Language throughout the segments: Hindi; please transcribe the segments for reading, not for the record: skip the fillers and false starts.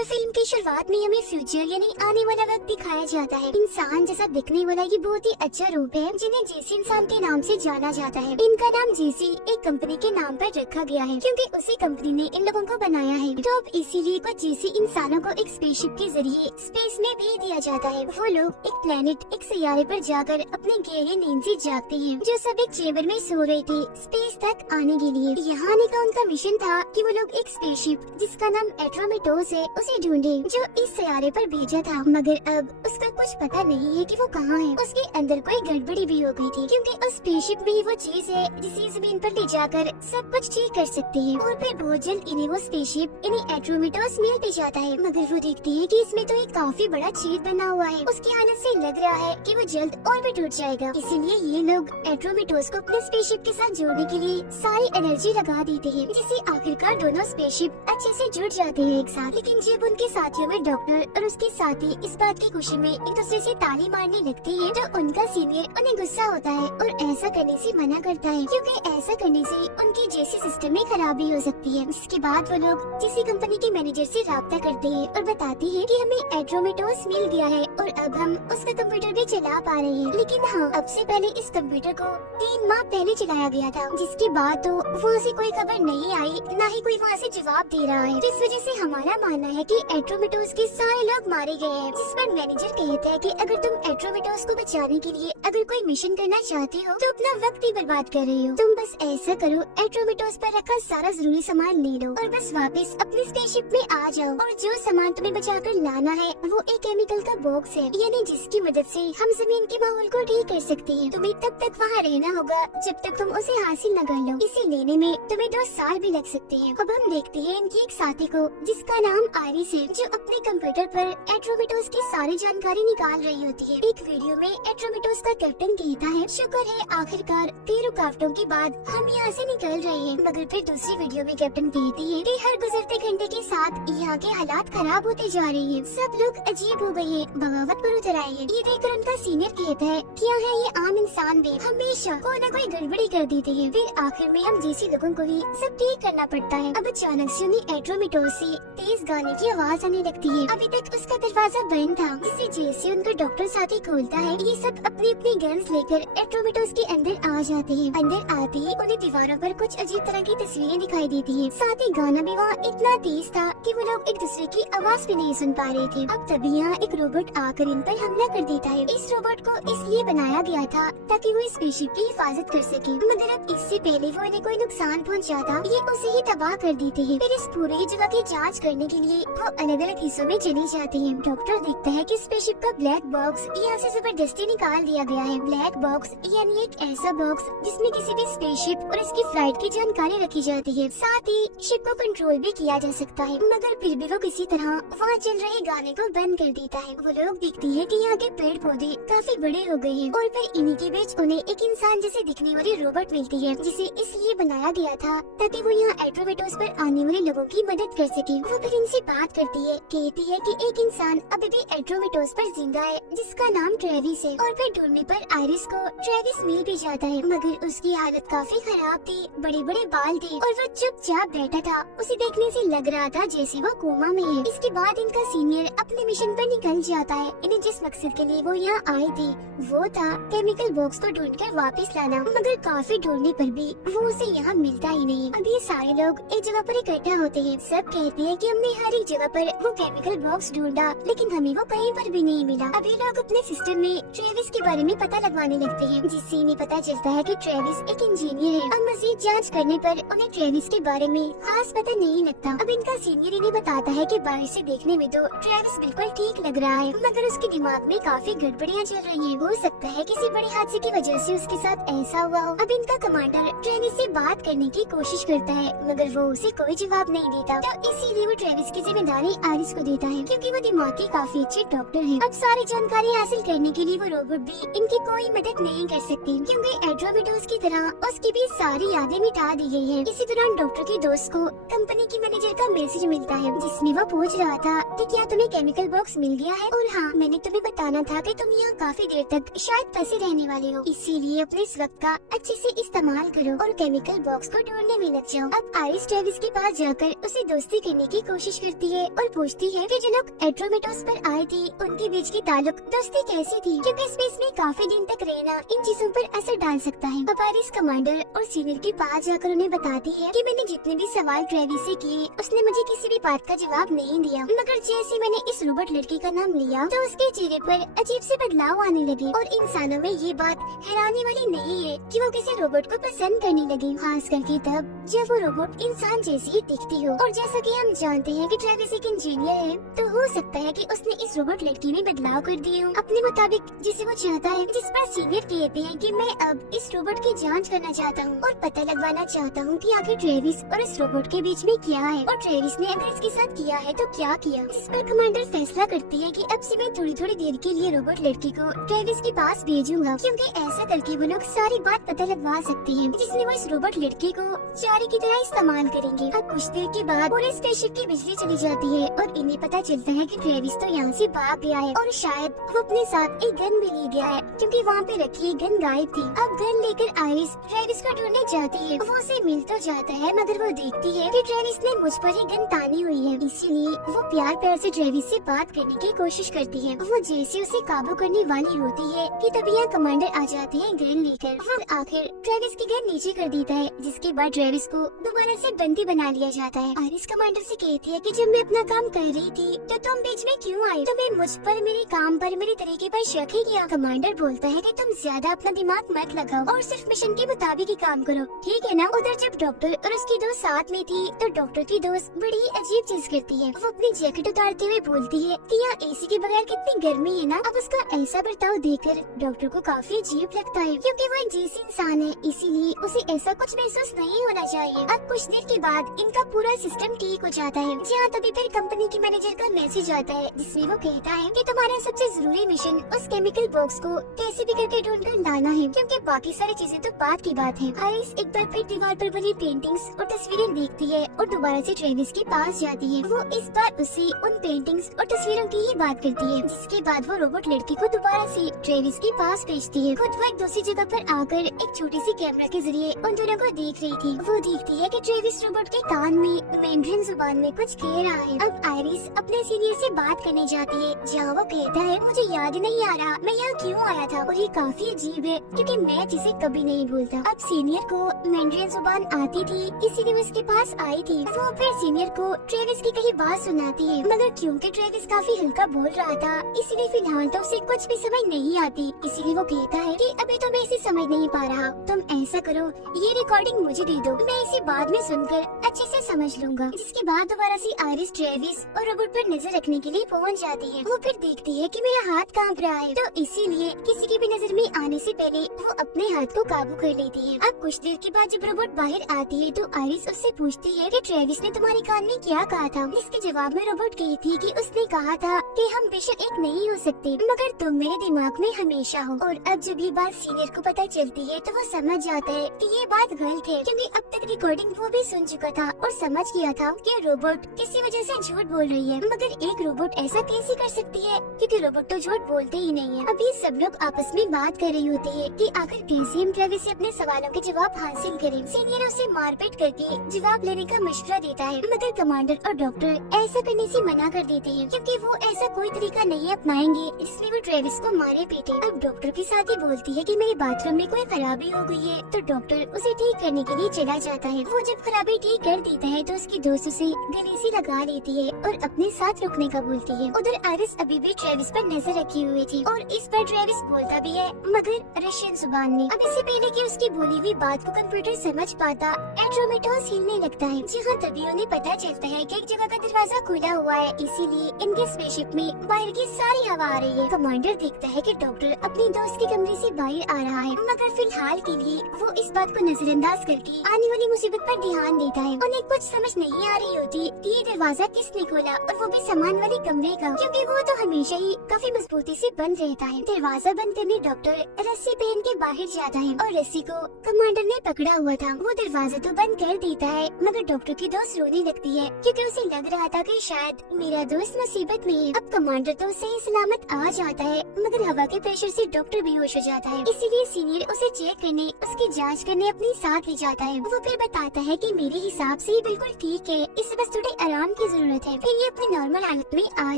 तो फिल्म की शुरुआत में हमें फ्यूचर यानी आने वाला वक्त दिखाया जाता है। इंसान जैसा दिखने वाला ये बहुत ही अच्छा रूप है जिन्हें जेसी इंसान के नाम से जाना जाता है। इनका नाम जेसी एक कंपनी के नाम पर रखा गया है क्योंकि उसी कंपनी ने इन लोगों को बनाया है। तो अब इसीलिए कुछ जेसी इंसानों को एक स्पेसशिप के जरिए स्पेस में भेज दिया जाता है। वो लोग एक प्लेनेट एक सैयारे पर जाकर अपने गहरी नींद से जागते हैं, जो सब एक चेम्बर में सो रहे थे स्पेस तक आने के लिए। यहाँ आने का उनका मिशन था कि वो लोग एक स्पेसशिप जिसका नाम एट्रोमेटोस है उसे ढूंढे, जो इस सैयारे पर भेजा था। मगर अब उसका कुछ पता नहीं है कि वो कहाँ है। उसके अंदर कोई गड़बड़ी भी हो गई थी क्योंकि उस स्पेसशिप में ही वो चीज है जिसे जमीन पर ले जाकर सब कुछ ठीक कर सकते हैं। और फिर बहुत जल्द इन्हें वो स्पेसशिप इन्हें एट्रोमेटोस मिल भी जाता है। मगर वो देखते हैं कि इसमें तो एक काफी बड़ा छेद बना हुआ है। उसकी हालत से लग रहा है कि वो जल्द और भी टूट जाएगा। इसीलिए ये लोग एट्रोमेटोस को अपने स्पेसशिप के साथ जोड़ने के लिए सारी एनर्जी लगा देते हैं, जिससे आखिरकार दोनों स्पेसशिप अच्छे से जुड़ जाते हैं एक साथ। लेकिन जब उनके साथियों में डॉक्टर और उसके साथी इस बात की खुशी में एक दूसरे से ताली मारने लगते हैं, तो उनका सीनियर उन्हें गुस्सा होता है और ऐसा करने से मना करता है क्योंकि ऐसा करने से उनकी जेसी सिस्टम में खराबी हो सकती है। इसके बाद वो लोग जेसी कंपनी के मैनेजर से राब्ता करते हैं और बताते हैं कि हमें एट्रोमेटोस मिल गया है और अब हम उसका कंप्यूटर भी चला पा रहे हैं। लेकिन हाँ, अब से पहले इस कंप्यूटर को 3 माह पहले चलाया गया था, जिसके बाद तो वहाँ से कोई खबर नहीं आई, न ही कोई वहाँ से जवाब दे रहा है। इस वजह से हमारा मानना है कि एट्रोमेटोस के सारे लोग मारे गए हैं। जिस पर मैनेजर कहता है कि अगर तुम एट्रोमेटोस को बचाने के लिए अगर कोई मिशन करना चाहते हो तो अपना वक्त ही बर्बाद कर रहे हो। तुम बस ऐसा करो, एट्रोमेटोस पर रखा सारा जरूरी सामान ले लो और बस वापस अपनी स्पेसशिप में आ जाओ। और जो सामान तुम्हें बचाकर लाना है वो एक केमिकल का बॉक्स है, यानी जिसकी मदद से हम जमीन के माहौल को ठीक कर सकते हैं। तुम्हें तब तक वहाँ रहना होगा जब तक तुम उसे हासिल न कर लो। इसे लेने में तुम्हें 2 साल भी लग सकते हैं। अब हम देखते हैं इनकी एक साथी को जिसका नाम आयरिस है, जो अपने कंप्यूटर पर एट्रोमेटोस की सारी जानकारी निकाल रही होती है। एक वीडियो में एट्रोमेटोस का कैप्टन कहता है, शुक्र है आखिरकार 3 रुकावटों के बाद हम यहाँ से निकल रहे हैं। मगर फिर दूसरी वीडियो में कैप्टन कहती है कि हर गुजरते घंटे के साथ यहाँ के हालात खराब होते जा रहे हैं, सब लोग अजीब हो गए हैं, बगावत पर उतर आए हैं। ये देखकर उनका सीनियर कहता है, क्या है ये आम इंसान भी हमेशा कोई न कोई गड़बड़ी कर देते हैं, फिर आखिर में हम जैसी लोगों को ही सब ठीक करना पड़ता है। अब अचानक से उन्हें एट्रोमेटोस से तेज गाने की आवाज आने लगती है। अभी तक उसका दरवाजा बंद था, जिससे जैसे उनका डॉक्टर साथी खोलता है, ये सब अपनी अपनी गन्स लेकर एट्रोमेटोस के अंदर आ जाते हैं। अंदर आते ही उन्हें दीवारों पर कुछ अजीब तरह की तस्वीरें दिखाई देती है। साथ ही गाना भी वहाँ इतना तेज था कि वो लोग एक दूसरे की आवाज भी नहीं सुन पा रहे थे। अब तभी यहाँ एक रोबोट आकर इन पर हमला कर देता है। इस रोबोट को इसलिए बनाया गया था ताकि वो स्पेसशिप की हिफाजत कर सके, मगर अब इससे पहले वो इन्हें कोई नुकसान पहुँचाता ये उसे ही तबाह कर देते हैं। फिर इस पूरी जगह की जांच करने के लिए वो अलग अलग हिस्सों में चले जाते हैं। डॉक्टर देखता है कि स्पेसशिप का ब्लैक बॉक्स यहाँ से जबरदस्ती निकाल दिया गया है। ब्लैक बॉक्स यानी एक ऐसा बॉक्स जिसमें किसी भी स्पेसशिप और इसकी फ्लाइट की जानकारी रखी जाती है, साथ ही शिप को कंट्रोल भी किया जा सकता है। मगर फिर भी वो किसी तरह वहाँ चल रहे गाने को बंद कर देता है। वो लोग देखते हैं कि यहाँ के पेड़ पौधे काफी बड़े हो गए हैं और फिर इन्हीं के बीच उन्हें एक इंसान जैसे दिखने वाली रोबोट मिलती है, जिसे इसलिए बनाया गया था ताकि वो यहाँ एट्रोमेटोस पर आने वाले लोगों की मदद कर सके। वो फिर इनसे बात करती है, कहती है कि एक इंसान अभी भी एट्रोमेटोस पर जिंदा है जिसका नाम ट्रेविस है। और फिर ढूंढने पर आयरिस को ट्रेविस मिल भी जाता है, मगर उसकी हालत काफी खराब थी, बड़े बड़े बाल थे और वो चुपचाप बैठा था। उसे देखने से लग रहा था जैसे वो कोमा में है। इसके बाद इनका सीनियर अपने मिशन पर निकल जाता है। इन्हें जिस मकसद के लिए वो यहाँ आए थे वो था केमिकल बॉक्स को ढूंढकर वापस लाना, मगर काफी ढूंढने पर भी वो उसे यहाँ मिलता ही नहीं। अब ये सारे लोग एक जगह पर इकट्ठा होते हैं। सब कहते हैं कि हमने हर एक जगह पर वो केमिकल बॉक्स ढूंढा, लेकिन हमें वो कहीं पर भी नहीं मिला। अब ये लोग अपने सिस्टम में ट्रेविस के बारे में पता लगवाने लगते हैं, जिससे इन्हें पता चलता है कि ट्रेविस एक इंजीनियर है। अब मजीद जांच करने पर उन्हें ट्रेविस के बारे में खास पता नहीं लगता। अब इनका सीनियर इन्हें बताता है कि बाहर से देखने में तो ट्रेविस बिल्कुल ठीक लग रहा है, मगर उसके दिमाग में काफी गड़बड़ियाँ चल रही हैं। हो सकता है किसी बड़े हादसे की वजह से उसके साथ ऐसा हुआ हो। अब इनका कमांडर ट्रेविस से बात करने की कोशिश करता है, मगर वो उसे कोई जवाब नहीं देता। तो इसीलिए वो ट्रेविस की जिम्मेदारी आयरिस को देता है, क्योंकि वो दिमाग के काफी अच्छे डॉक्टर हैं। अब सारी जानकारी हासिल करने के लिए वो रोबोट भी इनकी कोई मदद नहीं कर सकती, क्योंकि एट्रोमेटोस की तरह उसकी भी सारी यादें मिटा दी गई है। इसी दौरान डॉक्टर के दोस्त को कंपनी की मैनेजर का मैसेज मिलता है, जिसमें वो पूछ रहा था कि क्या तुम्हें केमिकल बॉक्स मिल गया है, और हाँ, मैंने तुम्हें बताना था कि तुम यहाँ काफी देर तक शायद फंसे रहने वाले हो, इसीलिए अपने इस वक्त का अच्छे से इस्तेमाल करो और केमिकल बॉक्स को ढूंढने में लग जाओ। अब आयरिस ट्रेविस के पास जाकर उसे दोस्ती करने की कोशिश करती है और पूछती है कि जो लोग एड्रोमेटोस पर आए थे उनके बीच की ताल्लुक दोस्ती कैसी थी, क्योंकि स्पेस में काफी दिन तक रहना इन चीजों पर असर डाल सकता है। आयरिस कमांडर और सीनियर के पास जाकर उन्हें बताती है कि मैंने जितने भी सवाल ट्रेविस से किए उसने मुझे किसी भी बात का जवाब नहीं दिया, मगर जैसे मैंने इस रोबोट लड़की का नाम लिया तो उसके चेहरे पर अजीब से बदलाव आने लगे। और इंसानों में ये बात हैरानी वाली नहीं है कि वो किसी रोबोट को पसंद करने लगे, खास करके तब जब वो रोबोट इंसान जैसी ही दिखती हो। और जैसा कि हम जानते हैं कि ट्रेविस एक इंजीनियर है, तो हो सकता है कि उसने इस रोबोट लड़की में बदलाव कर दिए हो अपने मुताबिक जिसे वो चाहता है। जिस पर सीनियर कहते हैं कि मैं अब इस रोबोट की जांच करना चाहता हूँ और पता लगवाना चाहता हूँ कि आखिर ट्रेविस और इस रोबोट के बीच में क्या है और ट्रेविस ने अगर इसके साथ किया है तो क्या किया। जिस पर कमांडर फैसला करती है कि अब से मैं थोड़ी थोड़ी देर के लिए रोबोट लड़की को ट्रेविस के पास भेजूंगा, क्योंकि ऐसा करके वो लोग सारी बात पता लगवा सकते हैं, जिसमें वो इस रोबोट लड़की को चारी की तरह इस्तेमाल करेंगे। अब कुछ देर के बाद पूरे स्पेसशिप की बिजली चली जाती है और इन्हें पता चलता है कि ट्रेविस तो यहाँ से भाग गया है और शायद वो अपने साथ एक गन भी ले गया है, क्योंकि वहाँ पे रखी गन गायब थी। अब गन लेकर आयरिस ट्रेविस को ढूंढने जाती है। वो उसे मिल तो जाता है, मगर वो देखती है कि ट्रेविस ने मुझ पर ही गन तानी हुई है, इसीलिए वो प्यार प्यार से ट्रेविस से बात करने की कोशिश करती है। वो जैसे उसे काबू करने वाली होती है कि तभी यहाँ कमांडर आ जाते हैं गन लेकर। फिर आखिर ट्रेविस की गन नीचे कर देता है, जिसके बाद ट्रेविस को दोबारा से बंदी बना लिया जाता है। आयरिस कमांडर से कहती है कि जब मैं अपना काम कर रही थी तो तुम बीच में क्यों आए? तुम्हें मुझ पर, मेरे काम पर, मेरे तरीके पर शक है क्या? कमांडर बोलता है कि तुम ज्यादा अपना दिमाग मत लगाओ और सिर्फ मिशन के मुताबिक ही काम करो, ठीक है ना? उधर जब डॉक्टर और उसकी दोस्त साथ में थी तो डॉक्टर की दोस्त बड़ी ही अजीब चीज करती है। वो अपनी जैकेट उतारते हुए बोलती है कि यहाँ एसी के बगैर कितनी गर्मी है ना। अब उसका ऐसा बर्ताव देखकर डॉक्टर को काफी अजीब लगता है, क्योंकि वो एक जीसी इंसान है, इसीलिए उसे ऐसा कुछ महसूस नहीं होना चाहिए। अब कुछ देर के बाद इनका पूरा सिस्टम ठीक हो जाता है, जहाँ तभी फिर कंपनी के मैनेजर का मैसेज आता है, जिसमें वो कहता है कि तुम्हारा सबसे जरूरी मिशन उस केमिकल बॉक्स को कैसे भी करके ढूंढ कर लाना है, क्योंकि बाकी सारी चीजें तो बात की बात है। आयरिस एक बार फिर दीवार पर बनी पेंटिंग्स और तस्वीरें देखती है और दोबारा से ट्रेविस के पास जाती है। वो इस बार उससे उन पेंटिंग्स और तस्वीरों की ही बात करती है, जिसके बाद वो रोबोट लड़की को दोबारा से ट्रेविस के पास भेजती है। खुद वो एक दूसरी जगह पर आकर एक छोटी सी कैमरा के जरिए उन दोनों को देख रही थी। वो देखती है कि ट्रेविस रोबोट के कान में मैंड्रिन जुबान में कुछ कह रहा है। अब आयरिस अपने सीनियर से बात करने जाती है, जहाँ वो कहता है मुझे याद नहीं आ रहा मैं यहाँ क्यों आया था, और ये काफी अजीब है क्योंकि मैं जिसे कभी नहीं भूलता। अब सीनियर को मैंड्रिन जुबान आती थी, इसीलिए वो उसके पास आई थी। वो फिर सीनियर को ट्रेविस की कही बात सुनाती है, मगर क्योंकि ट्रेविस काफी हल्का बोल रहा था इसीलिए फिलहाल तो उसे कुछ भी समझ नहीं आती। इसीलिए वो कहता है कि अभी तो मैं इसे समझ नहीं पा रहा, तुम ऐसा करो ये रिकॉर्डिंग मुझे दे दो, मैं इसे बाद में सुनकर अच्छे से समझ लूंगा। जिसके बाद दोबारा से आयरिस ट्रेविस और रोबोट पर नजर रखने के लिए पहुंच जाती है। वो फिर देखती है कि मेरा हाथ कांप रहा है, तो इसीलिए किसी की भी नजर में आने से पहले वो अपने हाथ को काबू कर लेती है। अब कुछ देर के बाद जब रोबोट बाहर आती है तो आयरिस उससे पूछती है कि ट्रेविस ने तुम्हारे कान में क्या कहा था। इसके जवाब में रोबोट कहती है कि उसने कहा था कि हम बेशक एक नहीं हो सकते, मगर तुम मेरे दिमाग में हमेशा हो। और अब जब ये बात सीनियर को पता चलती है तो वो समझ जाता है कि ये बात गलत है, क्योंकि अब तक रिकॉर्डिंग वो भी सुन चुका था और समझ गया था कि रोबोट किसी वजह से झूठ बोल रही है। मगर एक रोबोट ऐसा कैसे कर सकती है, क्योंकि रोबोट तो झूठ बोलते ही नहीं है। अभी सब लोग आपस में बात कर रही होती है कि आखिर कैसे हम ट्रेविस से अपने सवालों के जवाब हासिल करें। सीनियर उसे मारपीट करके जवाब लेने का मशवरा देता है, मगर कमांडर और डॉक्टर ऐसा करने से मना कर देते हैं, क्योंकि वो ऐसा कोई तरीका नहीं अपनाएंगे जिसमें वो ट्रेविस को मारे पीटे। अब डॉक्टर के साथ ही बोलती है कि मेरे बाथरूम में कोई खराबी हो गई है, तो डॉक्टर उसे ठीक करने के लिए चला जाता है। वो जब खराबी ठीक कर देता है तो उसकी दोस्त उसे गले से लगा लेती है और अपने साथ रुकने का बोलती है। उधर आयरिस अभी भी ट्रेविस पर नजर रखी हुई थी और इस पर ट्रेविस बोलता भी है, मगर रशियन जुबान में। अब इससे पहले कि उसकी बोली हुई बात को कंप्यूटर समझ पाता, एड्रोमेटोस हिलने लगता है। जहाँ तभी उन्हें पता चलता है कि एक जगह का दरवाजा खुला हुआ है, इसीलिए इनके स्पेसशिप में बाहर की सारी हवा आ रही है। कमांडर देखता है कि डॉक्टर अपनी दोस्त के कमरे से बाहर आ रहा है, मगर फिलहाल के लिए वो इस बात को नजरअंदाज करके आने वाली मुसीबत पर ध्यान देता है। उन्हें कुछ समझ नहीं आ रही होती कि ये दरवाजा किसने खोला, और वो भी सामान वाले कमरे का, क्योंकि वो तो हमेशा ही काफी मजबूती से बंद रहता है। दरवाजा बंद करने डॉक्टर रस्सी पहन के बाहर जाता है और रस्सी को कमांडर ने पकड़ा हुआ था। वो दरवाजा तो बंद कर देता है, मगर डॉक्टर की दोस्त रोने लगती है, क्योंकि उसे लग रहा था कि शायद मेरा दोस्त मुसीबत में है। अब कमांडर तो सही सलामत आ जाता है, मगर हवा के प्रेशर से डॉक्टर बेहोश हो जाता है। इसीलिए सीनियर उसे चेक करने, उसकी जांच करने अपने साथ ले जाता है। वो फिर बताता है कि मेरे हिसाब से ये बिल्कुल ठीक है, इसे बस थोड़े आराम की जरूरत है, फिर ये अपनी नॉर्मल हालत में आ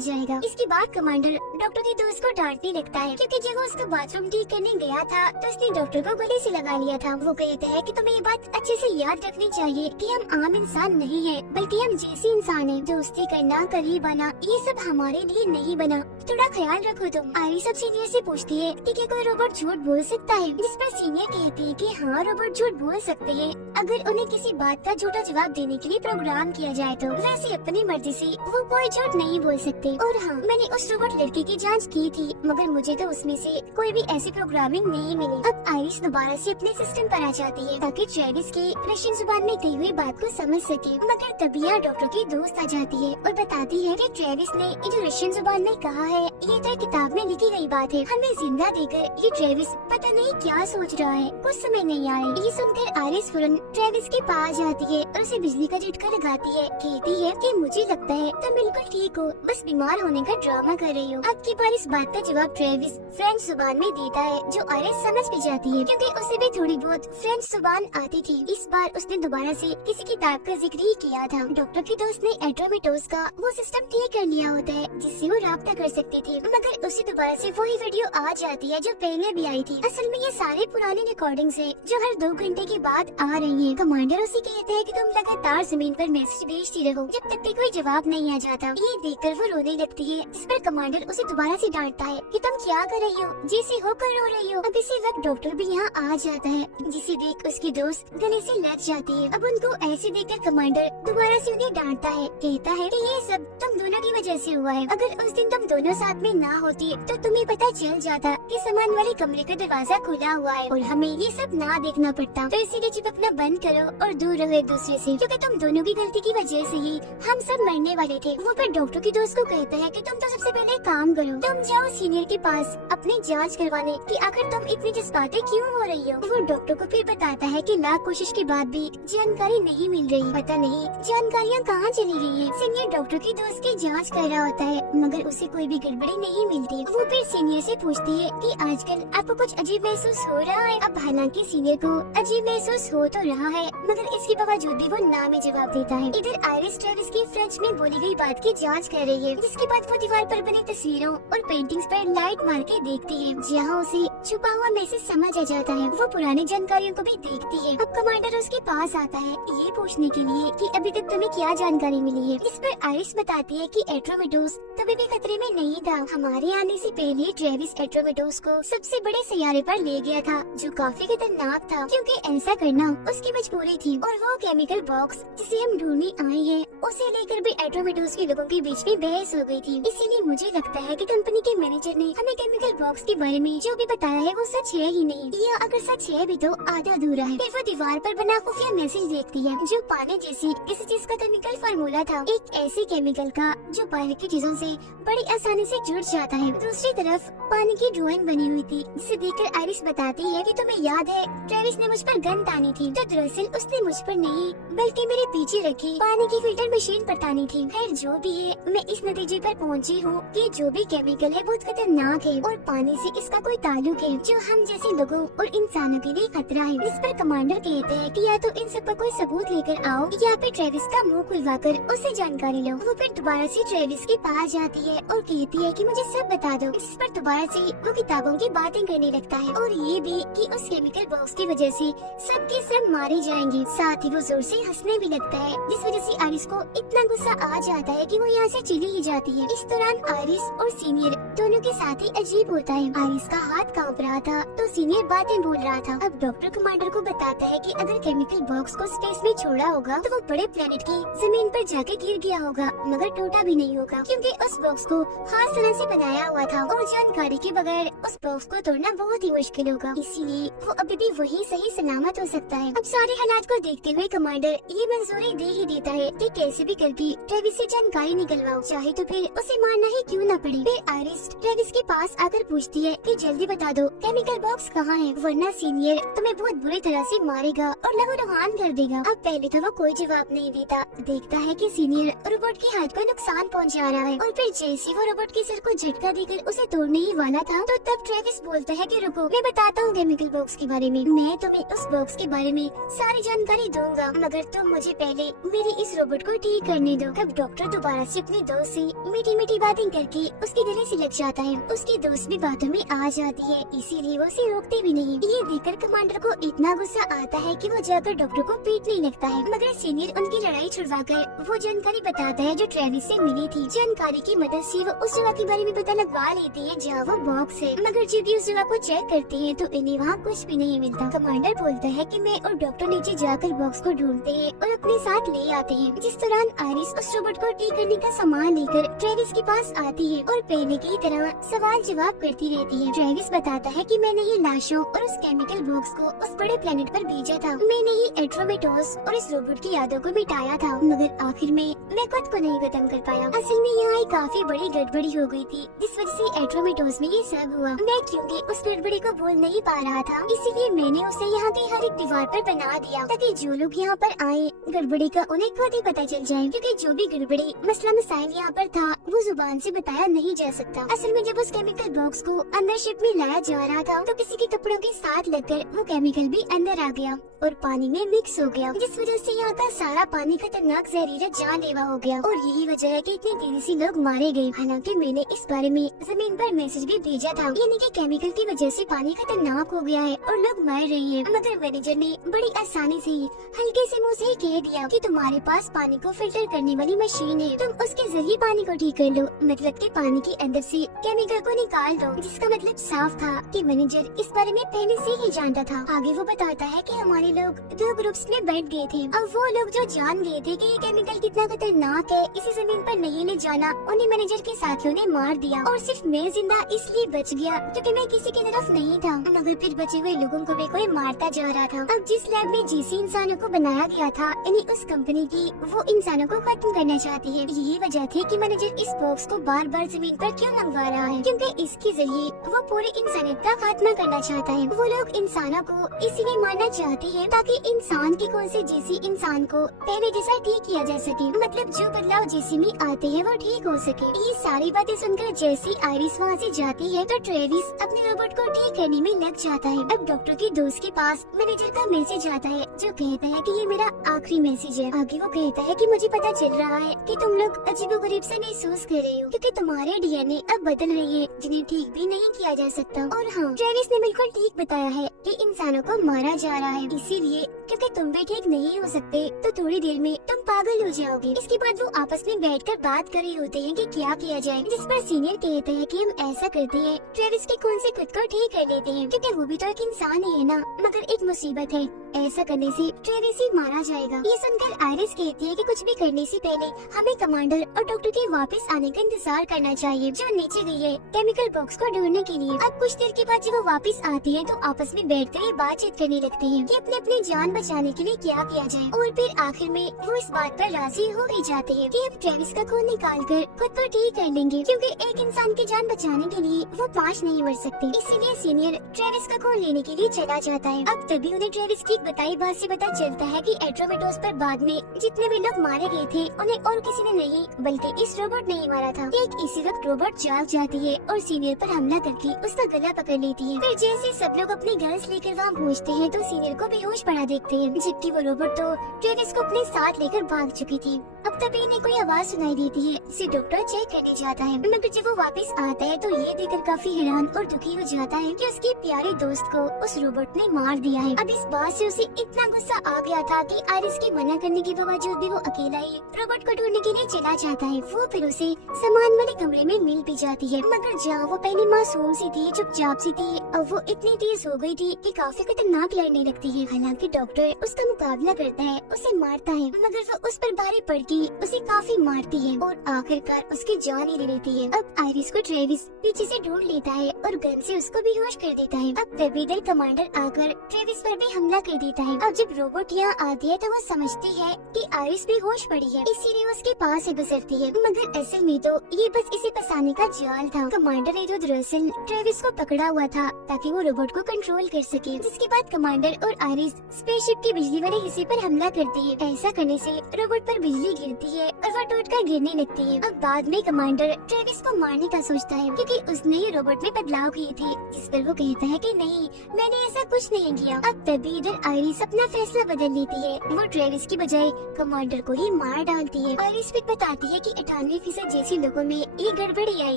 जाएगा। इसके बाद कमांडर डॉक्टर के दोस्त को डांटने लगता है क्योंकि जब वो उसको बाथरूम ठीक करने गया था तो उसने डॉक्टर को गले से लगा लिया था। वो कहता है कि तुम्हें ये बात अच्छे से याद रखनी चाहिए कि हम आम इंसान नहीं है, बल्कि हम जैसे इंसान हैं। दोस्ती करना, करीब आना, ये सब हमारे लिए नहीं बना, थोड़ा ख्याल रखो तुम। आयरिस अब सीनियर से पूछती है कि क्या कोई रोबोट झूठ बोल सकता है, जिस पर सीनियर कहती है कि हाँ, रोबोट झूठ बोल सकते हैं अगर उन्हें किसी बात का झूठा जवाब देने के लिए प्रोग्राम किया जाए तो। वैसे अपनी मर्जी से वो कोई झूठ नहीं बोल सकते। और हाँ, मैंने उस रोबोट लड़की की जांच की थी, मगर मुझे तो उसमें से कोई भी ऐसी प्रोग्रामिंग नहीं मिली। अब आयरिस दोबारा से अपने सिस्टम पर आ जाती है ताकि ट्रेविस की रशियन जुबान में कही हुई बात को समझ सके, मगर तभी यहाँ डॉक्टर की दोस्त आ जाती है और बताती है कि ट्रेविस ने ये जो रशियन जुबान में कहा है ये तो किताब में लिखी गई बात है। हमें जिंदा देकर ये ट्रेविस पता नहीं क्या सोच रहा है, कुछ समझ नहीं आए। ये सुनकर आयरिस फौरन ट्रेविस के पास जाती है और उसे बिजली का झटका लगाती है। कहती है कि मुझे लगता है तुम बिल्कुल ठीक हो, बस बीमार होने का ड्रामा कर रही हो। अब की बार इस बात का जवाब ट्रेविस फ्रेंच जुबान में देता है, जो आयरिस समझ भी जाती है क्योंकि उसे भी थोड़ी बहुत फ्रेंच जुबान आती थी। इस बार उसने दोबारा से किसी किताब का जिक्र ही किया था। डॉक्टर की दोस्त ने एट्रोमेटोस का वो सिस्टम ठीक कर लिया होता है जिससे वो राब्ता कर सकती थी, मगर उसे दोबारा से वही वीडियो आ जाती है जो पहले भी आई थी। असल में ये सारी पुरानी रिकॉर्डिंग्स है जो हर 2 घंटे के बाद आ रही है। कमांडर उसे कहते हैं कि तुम लगातार जमीन पर मैसेज भेजती रहो जब तक कि कोई जवाब नहीं आ जाता। ये देखकर वो रोने लगती है, जिस पर कमांडर उसे दोबारा से डांटता है कि तुम क्या कर रही हो, जैसे होकर रो रही हो। अब इसी वक्त डॉक्टर भी यहाँ आ जाता है, जिसे देख उसकी दोस्त गले से लग जाती है। अब उनको ऐसे देखकर कमांडर दोबारा से उन्हें डांटता है, कहता है कि ये सब तुम दोनों की वजह से हुआ है। अगर उस दिन तुम दोनों साथ में ना होती तो तुम्हें पता चल जाता कि सामान वाले कमरे का दरवाजा खुला हुआ है और हमें ये सब ना देखना पड़ता। तो इसीलिए चिपकना बंद करो और दूर रहो एक दूसरे से, क्योंकि तुम दोनों की गलती की वजह से ही हम सब मरने वाले थे। वो फिर डॉक्टर की दोस्त को कहता है कि तुम तो सबसे पहले काम करो, तुम जाओ सीनियर के पास अपनी जांच करवाने कि आखिर तुम इतनी जज्बाती क्यों हो रही हो। वो डॉक्टर को फिर बताता है कि लाख कोशिश के बाद भी जानकारी नहीं मिल रही, पता नहीं जानकारियाँ कहाँ चली गई है। सीनियर डॉक्टर की दोस्त की जांच कर रहा होता है, मगर उसे कोई भी गड़बड़ी नहीं मिलती। वो फिर सीनियर से पूछती है कि आजकल आपको कुछ अजीब महसूस हो रहा है। अब हालांकि सीनियर को अजीब महसूस हो तो रहा है, मगर इसके बावजूद भी वो ना में जवाब देता है। इधर आयरिस ट्रेविस की फ्रेंच में बोली गई बात की जांच कर रही है, जिसके बाद वो दीवार पर बनी तस्वीरों और पेंटिंग्स पर लाइट मार के देखती है, जहाँ उसे छुपा हुआ मैसेज समझ आ जाता है। वो पुरानी जानकारियों को भी देखती है। अब कमांडर उसके पास आता है ये पूछने के लिए कि अभी तक तुम्हें क्या जानकारी मिली है। इस पर आयरिस बताती है कि एट्रोमेटोस कभी भी खतरे में नहीं था। हमारे आने से पहले ट्रेविस एट्रोमेटोस को सबसे बड़े सैयारे पर ले गया था, जो काफी खतरनाक था, क्योंकि ऐसा करना उसकी मजबूरी थी। और वो केमिकल बॉक्स जिसे हम ढूंढने आए हैं, उसे लेकर भी एट्रोमेटोस के लोगों के बीच में बहस हो गई थी। इसीलिए मुझे लगता है कि कंपनी के मैनेजर ने हमें केमिकल बॉक्स के बारे में जो भी बताया है वो सच है ही नहीं, या अगर सच है भी तो आधा अधूरा है। फिर वो दीवार पर बना खुफिया मैसेज देखती है, जो पानी जैसी किसी चीज का केमिकल फार्मूला था, एक ऐसे केमिकल का जो बाहर की चीजों से बड़ी आसानी से जुड़ जाता है। दूसरी तरफ पानी की ड्राइंग बनी हुई थी, जिसे देखकर आयरिस बताती है कि तुम्हें याद है ट्रेविस ने मुझ पर गन तानी थी, तो दरअसल उसने मुझ पर नहीं बल्कि मेरे पीछे रखी पानी की फिल्टर मशीन पर तानी थी। खैर जो भी है, मैं इस नतीजे पर पहुंची हूँ कि जो भी केमिकल है बहुत खतरनाक है और पानी से इसका कोई ताल्लुक है जो हम जैसे लोगों और इंसानों के लिए खतरा है। इस पर कमांडर कहते हैं कि या तो इन सब का कोई सबूत लेकर आओ या फिर ट्रेविस का मुंह खुलवाकर उससे जानकारी लो। वो फिर दोबारा से ट्रेविस के पास जाती है और कहती है कि मुझे सब बता दो। इस पर दोबारा से वो किताबों की बातें करने लगता है और ये भी कि उस केमिकल बॉक्स की वजह से सबके सब मारे जाएंगे। साथ ही वो जोर से हंसने भी लगता है, जिस वजह से आयरिस को इतना गुस्सा आ जाता है कि वो यहाँ से चली ही जाती है। इस दौरान आयरिस और सीनियर दोनों के साथ ही अजीब होता है। आयरिस का हाथ कांप रहा था तो सीनियर बातें बोल रहा था। अब डॉक्टर कमांडर को बताता है कि अगर केमिकल बॉक्स को स्पेस में छोड़ा होगा तो वो बड़े प्लेनेट की जमीन पर जाके गिर गया होगा, मगर टूटा भी नहीं होगा, क्योंकि उस बॉक्स को खास तरह से बनाया हुआ था और जानकारी के बगैर उस बॉक्स को तोड़ना बहुत ही मुश्किल होगा। इसीलिए वो अभी भी वही सही सलामत हो सकता है। अब सारे हालात को देखते हुए कमांडर ये मंजूरी दे ही देता है कि कैसे भी करके ट्रेविस से जानकारी निकलवाओ, चाहे तो फिर उसे मारना ही क्यों न पड़े। फिर आयरिस ट्रेविस के पास आकर पूछती है कि जल्दी बता दो केमिकल बॉक्स कहाँ है, वरना सीनियर तुम्हें बहुत बुरी तरह से मारेगा और लहूलुहान कर देगा। अब पहले तो वो कोई जवाब नहीं देता, देखता है कि सीनियर रोबोट के हाथ को नुकसान पहुंचा रहा है, और फिर जैसे वो रोबोट के सिर को झटका देकर उसे तोड़ने ही वाला था तो तब ट्रेविस बोलता है कि रुको, मैं बताता हूँ केमिकल बॉक्स के बारे में। मैं तुम्हें उस बॉक्स के बारे में सारी जानकारी दूंगा, मगर तुम मुझे पहले मेरी इस रोबोट को ठीक करने दो। तब डॉक्टर दोबारा से अपने दोस्त से मीठी मीठी बातें करके उसके गले से लग जाता है। उसकी दोस्त भी बातों में आ जाती है, इसीलिए वो उसे रोकते भी नहीं। ये देखकर कमांडर को इतना गुस्सा आता है कि वो जाकर डॉक्टर को पीटने लगता है, मगर सीनियर उनकी लड़ाई छुड़वाकर वो जानकारी बताता है जो ट्रेविस से मिली थी। जानकारी की मदद से वो उस जगह के बारे में पता लगवा लेती है जहाँ वो बॉक्स है, मगर जब भी उस जगह को चेक करते हैं तो इन्हें वहाँ कुछ भी नहीं मिलता। कमांडर बोलता है कि मैं और डॉक्टर नीचे जाकर बॉक्स को ढूंढते हैं और अपने साथ ले आते हैं। जिस दौरान आइरिस उस रोबोट को ठीक करने का सामान लेकर ट्रेविस के पास आती है और पहले की तरह सवाल जवाब करती रहती है। ट्रेविस बताता है कि मैंने ये लाशों और उस केमिकल बॉक्स को उस बड़े प्लेनेट पर भेजा था। मैंने ही एट्रोमेटोस और इस रोबोट की यादों को मिटाया था, मगर आखिर में मैं खुद को नहीं खत्म कर पाया। असल में यहाँ एक काफी बड़ी गड़बड़ी हो गई थी, जिस वजह से एट्रोमेटोस में ये सब हुआ। मैं क्योंकि उस गड़बड़ी को बोल नहीं पा रहा था, इसीलिए मैंने उसे यहाँ की हर एक दीवार पर बना दिया ताकि जो लोग यहाँ पर आए गड़बड़ी का उन्हें खुद ही पता चल जाए, क्योंकि जो भी गड़बड़ी मसला मसाइल यहाँ पर था वो जुबान से बताया नहीं जा सकता। असल में जब उस केमिकल बॉक्स को अंदर शिप में लाया जा रहा था तो किसी के कपड़ों के साथ लगकर वो केमिकल भी अंदर आ गया और पानी में मिक्स हो गया, जिस वजह से यहाँ का सारा पानी खतरनाक जहरीला जानलेवा हो गया। और यही वजह है कि इतनी तेजी से लोग मारे गए। हालांकि मैंने इस बारे में जमीन पर मैसेज भी भेजा था, यानी कि केमिकल की वजह से पानी खतरनाक हो गया है और लोग मर रहे हैं, मगर मैनेजर ने बड़ी आसानी से हल्के से मुँह से ही कह दिया कि तुम्हारे पास पानी को फिल्टर करने वाली मशीन है, तुम उसके जरिए पानी को ठीक कर लो, मतलब कि पानी के अंदर से केमिकल को निकाल दो। जिसका मतलब साफ था कि मैनेजर इस बारे में पहले से ही जानता था। आगे वो बताता है कि हमारे लोग दो ग्रुप्स में बैठ गए थे। अब वो लोग जो जान गए थे कि ये केमिकल कितना खतरनाक है, इसी जमीन पर नहीं ले जाना, उन्हें मैनेजर के साथियों ने मार दिया और सिर्फ मैं जिंदा इसलिए बच गया क्योंकि मैं किसी की तरफ नहीं था, मगर फिर बचे हुए लोगों को भी कोई मारता जा रहा था। अब जिस लैब में जीसी इंसानों को बनाया गया था, यानी उस कंपनी की, वो इंसानों को खत्म करना चाहती है। यही वजह थी कि मैनेजर इस बॉक्स को बार बार जमीन पर क्यों मंगवा रहा है, क्योंकि इसके जरिए वो पूरी इंसानियत का खात्मा करना चाहता है। वो लोग इंसानों को इसीलिए मारना चाहते हैं ताकि इंसान के खून से जेसी इंसान को पहले जैसा ठीक किया जा सके, मतलब जो बदलाव जेसी में आते हैं वो ठीक हो सके। ये सारी बातें सुनकर जैसी आइरिस वहाँ से जाती है तो ट्रेविस अपने रोबोट को ठीक करने में लग जाता है। अब डॉक्टर के दोस्त के पास मैनेजर का मैसेज आता है जो कहता है कि ये मेरा आखिरी मैसेज है। आगे वो कहता है कि मुझे पता चल रहा है कि तुम लोग अजीबोगरीब से महसूस कर रहे हो क्योंकि तुम्हारे डीएनए अब बदल रही है जिन्हें ठीक भी नहीं किया जा सकता। और हाँ, ट्रेविस ने बिल्कुल ठीक बताया है कि इंसानों को मारा जा रहा है, इसीलिए क्योंकि तुम भी ठीक नहीं हो सकते तो थोड़ी देर में तुम पागल हो जाओगे। इसके बाद वो आपस में बैठकर बात कर रहे होते हैं कि क्या किया जाए, जिस पर सीनियर कहते हैं कि हम ऐसा करते हैं, ट्रेविस के खून से खुद को ठीक कर लेते हैं क्योंकि वो भी तो एक इंसान ही है ना, मगर एक मुसीबत है, ऐसा करने से ट्रेविस ही मारा जाएगा। ये सुनकर आइरिस कहती है कि कुछ भी करने से पहले हमें कमांडर और डॉक्टर के वापस आने का इंतजार करना चाहिए, जो नीचे गई है केमिकल बॉक्स को ढूंढने के लिए। अब कुछ देर के बाद जब वो वापस आती है तो आपस में बैठकर ये बातचीत करने लगते हैं कि अपने अपनी जान बचाने के लिए क्या किया जाए, और फिर आखिर में वो इस बात पर राजी हो ही जाते हैं कि अब ट्रेविस का खून निकाल कर खुद को ठीक कर लेंगे, क्योंकि एक इंसान की जान बचाने के लिए वो 5 नहीं मर सकते। इसीलिए सीनियर ट्रेविस का खून लेने के लिए चला जाता है। अब तभी उन्हें ट्रेविस की बताई बात से पता चलता है कि एट्रोमेटोस पर बाद में जितने भी लोग मारे गए थे उन्हें और किसी ने नहीं बल्कि इस रोबोट ने ही मारा था। एक इसी वक्त रोबोट जाग जाती है और सीनियर पर हमला करके उसका गला पकड़ लेती है। फिर जैसे सब लोग अपने गर्ल्स लेकर वहाँ पहुँचते हैं तो सीनियर को बेहोश पड़ा देखते हैं, जबकि वो रोबोट तो ट्रेविस को अपने साथ लेकर भाग चुकी थी। अब तभी इन्हें कोई आवाज सुनाई देती है, इसे डॉक्टर चेक करने जाता है, मगर जब वो वापस आता है तो ये देखकर काफी हैरान और दुखी हो जाता है कि उसके प्यारे दोस्त को उस रोबोट ने मार दिया है। अब इस बात से उसे इतना गुस्सा आ गया था कि आइरिस के मना करने के बावजूद भी वो अकेला ही रोबोट को ढूंढने के लिए चला जाता है। वो फिर उसे सामान वाले कमरे में मिल भी जाती है, मगर जहाँ वो पहले मासूम सी थी, चुपचाप सी थी, अब वो इतनी तेज हो गई थी कि काफी खतरनाक लड़ने लगती है। हालांकि डॉक्टर उसका मुकाबला करता है, उसे मारता है, मगर वो उस पर भारी पड़ के उसे काफी मारती है और आखिरकार उसकी जान ही ले लेती है। अब आइरिस को ट्रेविस पीछे से ढूंढ लेता है और गन से उसको बेहोश कर देता है। अब तभी इधर कमांडर आकर ट्रेविस पर भी हमला कर देता है। अब जब रोबोट यहाँ आती है तो वो समझती है कि आइरिस बेहोश पड़ी है, इसीलिए उसके पास से गुजरती है, मगर असल में तो ये बस इसे फंसाने का जाल था। कमांडर ने तो दरअसल ट्रेविस को पकड़ा हुआ था ताकि वो रोबोट को कंट्रोल कर सके। जिसके बाद कमांडर और आइरिस स्पेसशिप के बिजली वाले हिस्से पर हमला करती है। ऐसा करने से रोबोट पर बिजली गिरती है और वो टूटकर गिरने लगती है। अब बाद में कमांडर ट्रेविस को मारने का सोचता है क्योंकि उसने ये रोबोट में बदलाव किए थे, जिस पर वो कहता है कि नहीं, मैंने ऐसा कुछ नहीं किया। अब तभी इधर आयरिस अपना फैसला बदल लेती है। वो ट्रेविस की बजाय कमांडर को ही मार डालती है। आयरिस भी बताती है कि 98% जैसे लोगों में ये गड़बड़ी आई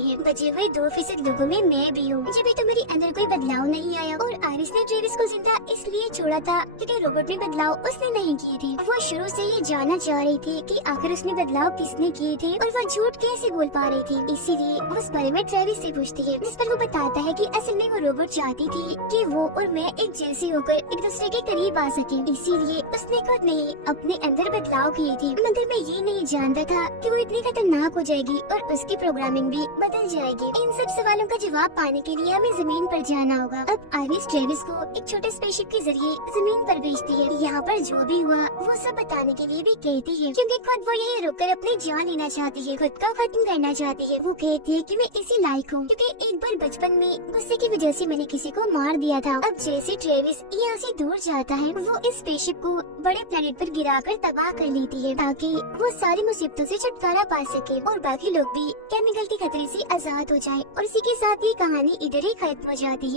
है, बचे हुए 2% लोगों में मैं भी हूँ। जब भी तो मेरे अंदर कोई बदलाव नहीं आया। और आयरिस ने ट्रेविस को जिंदा इसलिए छोड़ा था क्योंकि रोबोट में बदलाव उसने नहीं किए थे। वो शुरू से ये जानना चाह रही थी कि आखिर उसने बदलाव किसने किए थे और वो झूठ कैसे बोल पा रही थी। इसीलिए वो इस बारे में ट्रेविस से पूछती है, जिस पर वो बताता है कि असल में वो रोबोट चाहती थी कि वो और मैं एक जैसे होकर एक दूसरे के करीब आ सके, इसीलिए उसने खुद नहीं अपने अंदर बदलाव किए थे। मगर मैं ये नहीं जानता था कि वो इतनी खतरनाक हो जाएगी और उसकी प्रोग्रामिंग भी बदल जाएगी। इन सब सवालों का जवाब पाने के लिए हमें जमीन पर जाना होगा। अब आयरिस ट्रेविस को एक छोटे स्पेसशिप के जरिए जमीन पर भेजती है। यहाँ पर जो भी हुआ वो सब बताने के लिए भी कहती है, क्योंकि खुद वो यही रुककर अपनी जान लेना चाहती है, खुद को खत्म करना चाहती है। वो कहती है कि मैं इसी लायक हूँ क्योंकि एक बार बचपन में गुस्से की वजह से मैंने किसी को मार दिया था। अब जैसे ट्रेविस यहाँ से दूर जाता है, वो इस स्पेसशिप को बड़े प्लेनेट पर गिराकर तबाह कर लेती है ताकि वो सारी मुसीबतों से छुटकारा पा सके और बाकी लोग भी केमिकल के खतरे से आजाद हो जाएं। और इसी के साथ ये कहानी इधर ही खत्म हो जाती है।